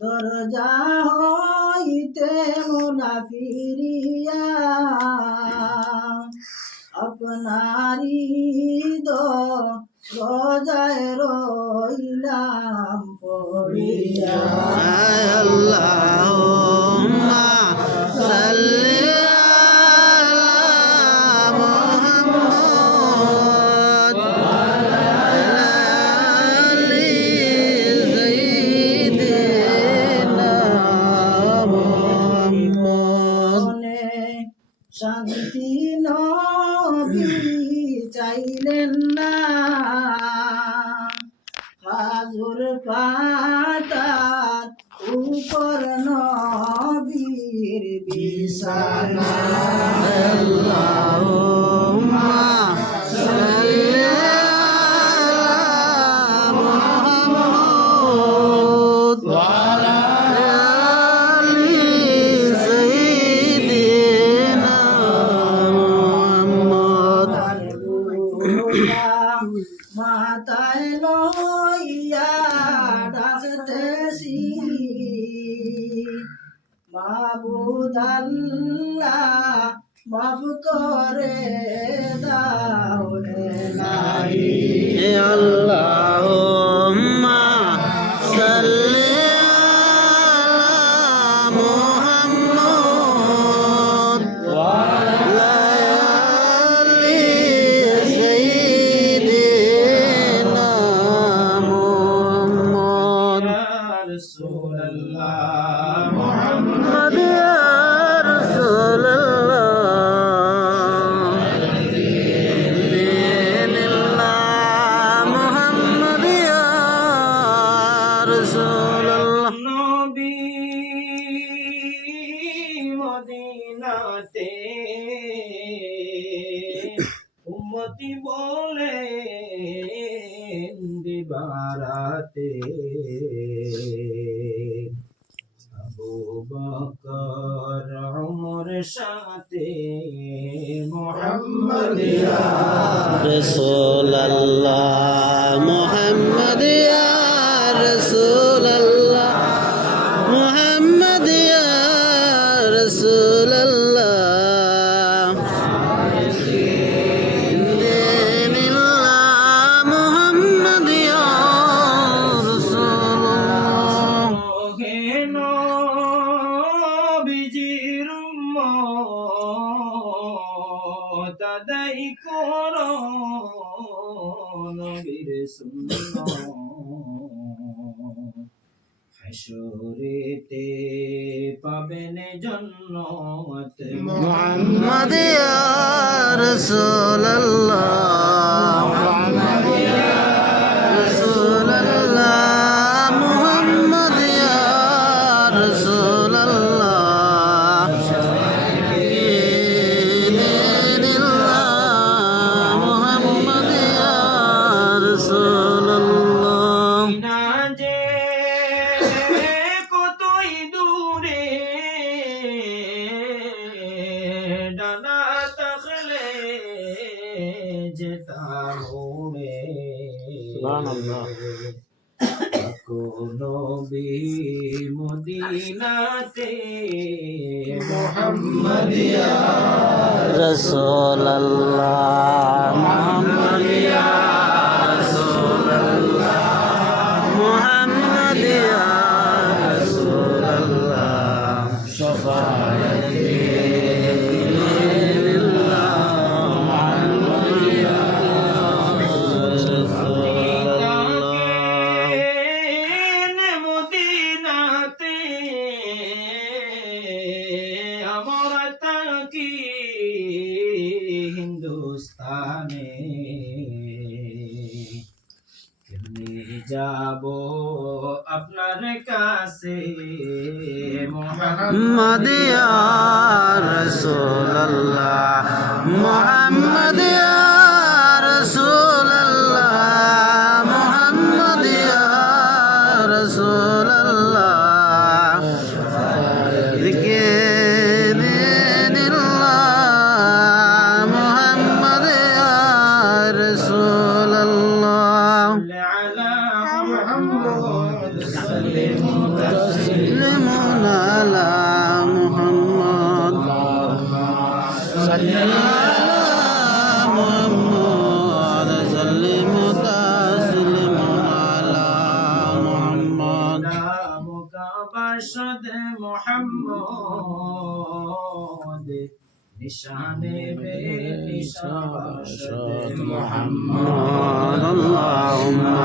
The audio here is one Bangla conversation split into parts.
দরজা হইতে মোনা ফিরিয়া আপনারি দরজায় রইলাম পড়িয়া। আল্লাহ সাল্লি শান্তি নবী চাইলেন না। হাজুর পাতার উপর নবীর বিছানা। মাতায় লইয়া ডাকতেছি। মাবুদাল্লা মাফ করে দাও হে আল্লাহ সোলাল্লাহ শহরেতে পাবেন জন্নত। মোহাম্মদ ইয়া রাসূলুল্লাহ। মোহাম্মদ ইয়া যেতাম উড়ে নবী মদিনাতে মোহাম্মদিয়া রসোল্লাহ মোহাম্মদিয়া মোহাম্মদ রসোল্লাহ মোহাম্মদ محمد اللهم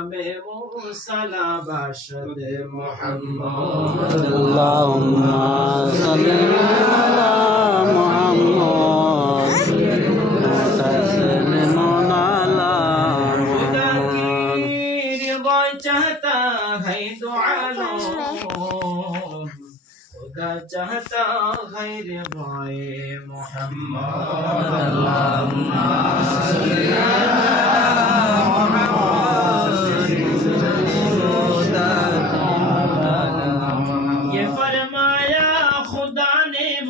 امام موسى باشد محمد۔ اللهم صل على محمد۔ وسلم على محمد۔ رضا ہے دعالو خدا چاہتا غیر بھائے محمد۔ اللہم صلی اللہ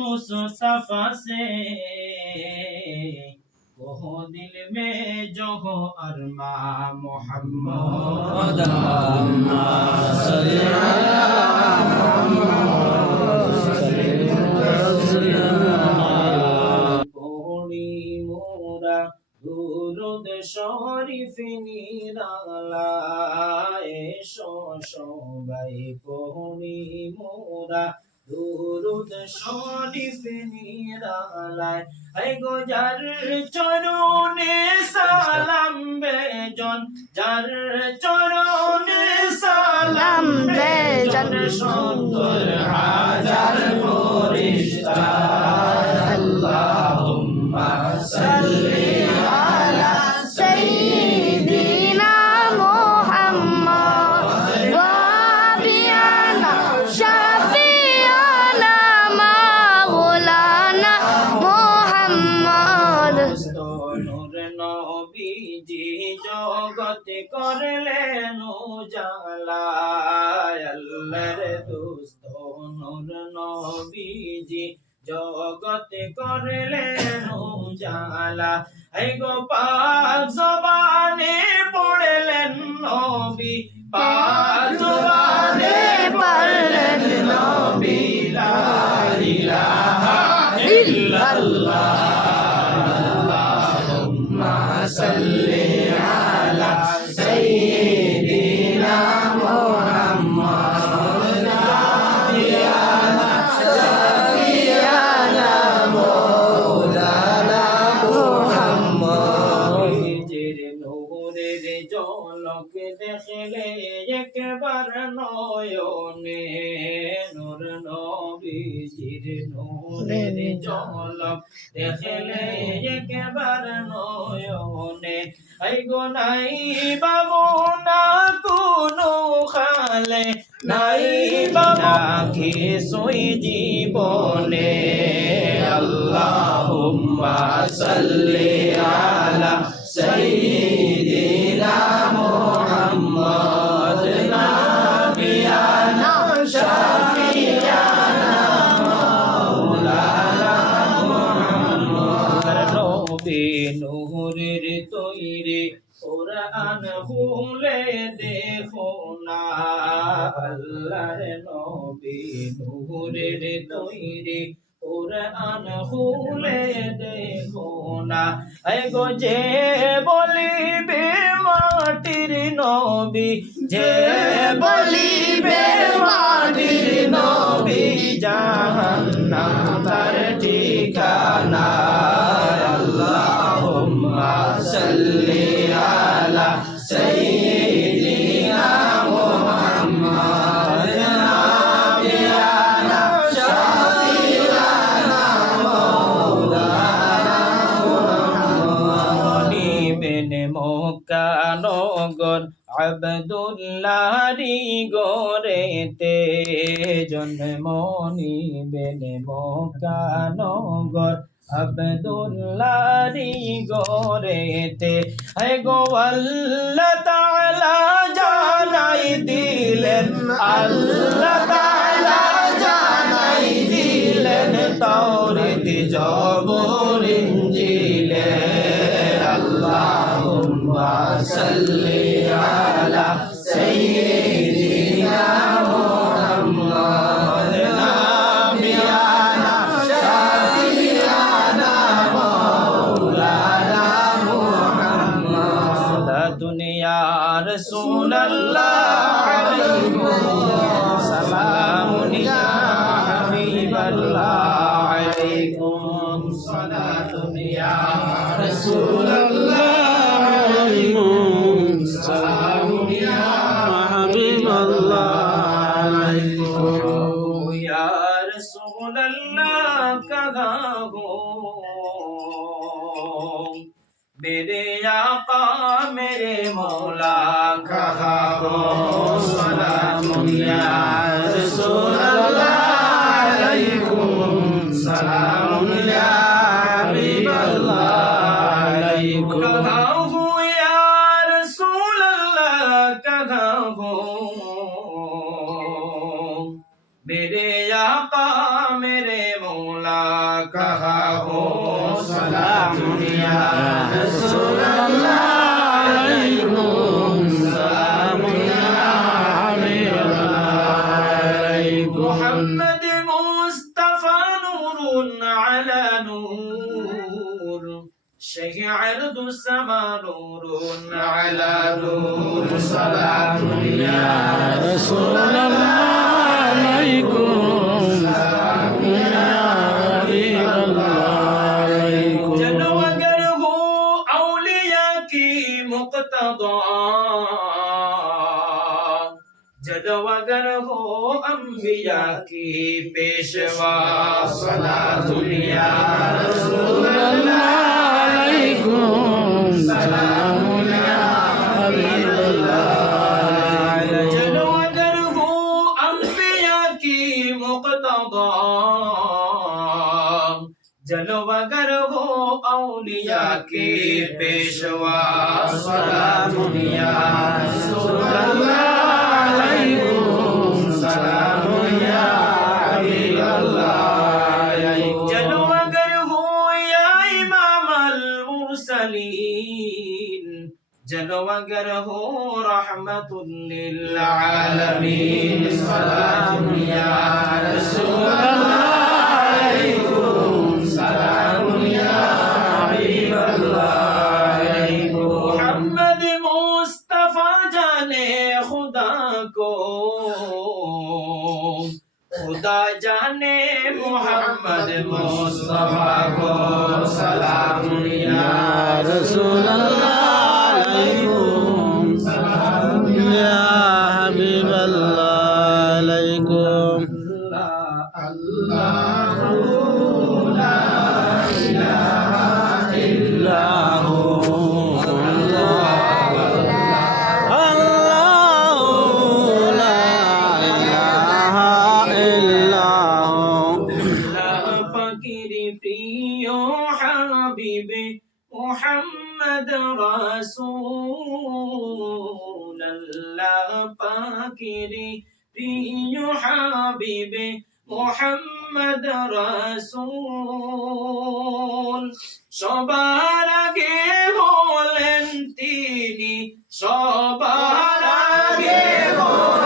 ने मुस्तफा से वो दिल में जो हो अरमा मोहम्मद পড়ি মোরা দুরুদ শরীফ নিরালায় এসো সবাই পড়ি মোরা দুরুদ শরীফ নিরালায় হাই গো যার চরণে সালাম বেজন যার চরণে সালাম বেজন সুন্দর হাজার নূর নবীজি জগতে করলেন উজালা। এই গো পাক জবানে পড়লেন নবী পাক জবানে পড়লেন নবী, লা ইল্লাল্লাহ। নিজের দেখলে একবার নয়নে নূর নবীজির নূরের জলক দেখলে একবার নয়নে আই গো নাই বাবু না কোনো খালে নাই বাবা কিছুই জীবনে আল্লাহুম্মা সাল্লি আলা সাইয়্যিদিনা মুহাম্মদ দেখো না আল্লাহর নবী নূরের তৈরি কোরআন খুলে দেখো না গো যে বলিবে মাটির নবী, যে বলিবে মাটির নবী, জাহান্নাম তার ঠিকানা। আবদুল্লাহরি গোরেতে জন্মনি বেনে মকানগর আবদুল্লাহরি গোরেতে হে গো আল্লাহ তাআলা জানাই দিলেন আল্লাহ عليكم صلاة يا رسول الله عليكم سلام يا حبيب الله عليكم يا رسول الله كذا میرے آقا میرے مولا کہا ہو سلام یا رسول اللہ سلام يا حبيب الله عليكم كغاه يا رسول الله كغاه میرے آقا میرے مولا کہا ہو سلام یا رسول जदवगर हो अंबिया की पेशवा सदा दुनिया रसूल अल्लाह अलैकुम सलाम وسلام يا رسول الله عليكم سلام يا حبيب الله جلو اگر يا امام المرسلين جلو اگر رحمة للعالمين سلام يا খোদা জানে মোহাম্মদ মুস্তফা গো সালামুনিয়া রাসূলুল্লাহ আলাইহি হাবিবে মোহাম্মদ রাসূল আল্লাহ পাকির প্রিয় হাবিবে মোহাম্মদ রাসূল সবার আগে হলেন তিনি সবার আগে হলেন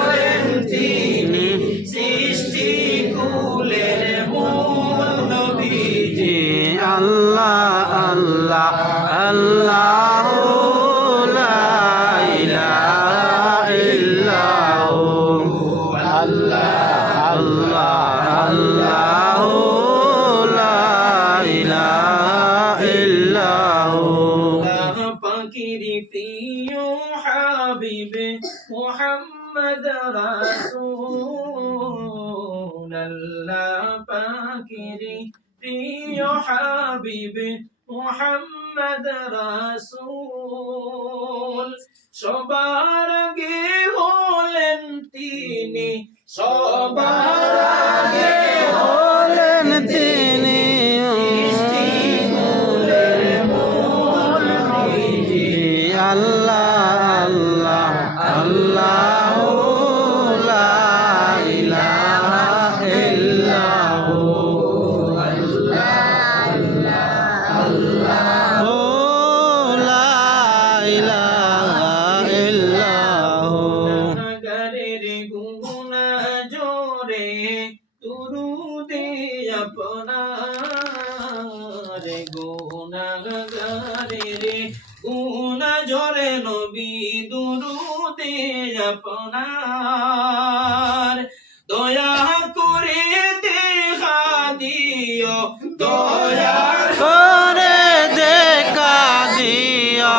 সবার আগে হলেন তিনি। সবার দুরুদে আপনার দয়া করে দেখা দিও দয়া করে দেখা দিও।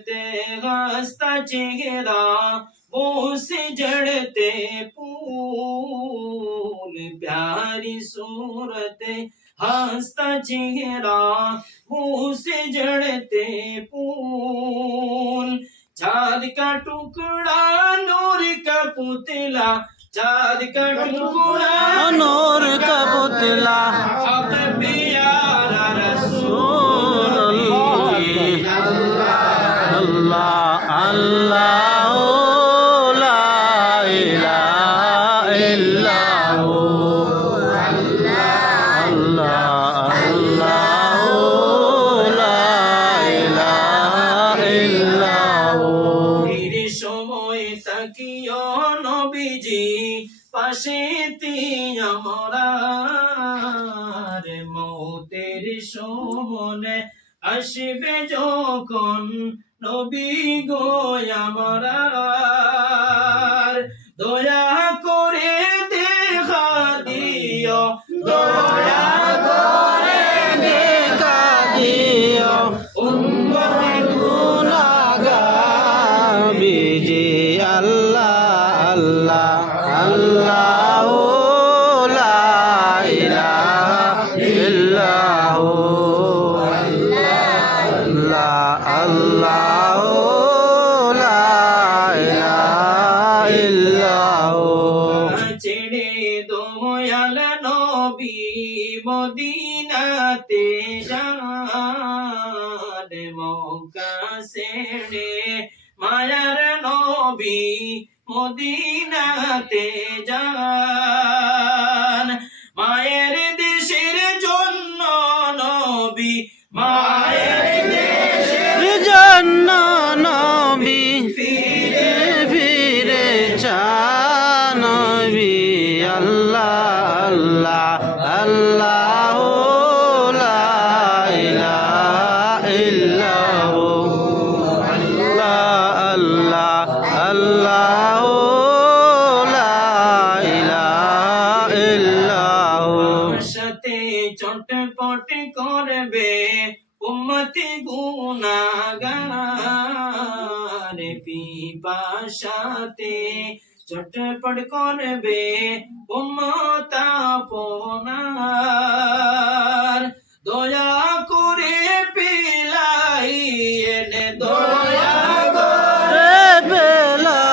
जड़ते रास्ता चेहरा वो से जड़ते फूल प्यारी सूरत हंसता चेहरा वो से जड़ते फूल। चाँद का टुकड़ा नूर का पुतला चाँद का टुकड़ा नूर का पुतला। अब प्यारा रस আল্লাহ আল্লাহ। আমার মদিনাতে যান করবে উম্মতি গুনাগার পিপাসাতে চটপট করবে উম্মতা পোনার দয়া করে পিলাই এনে দয়া করে রে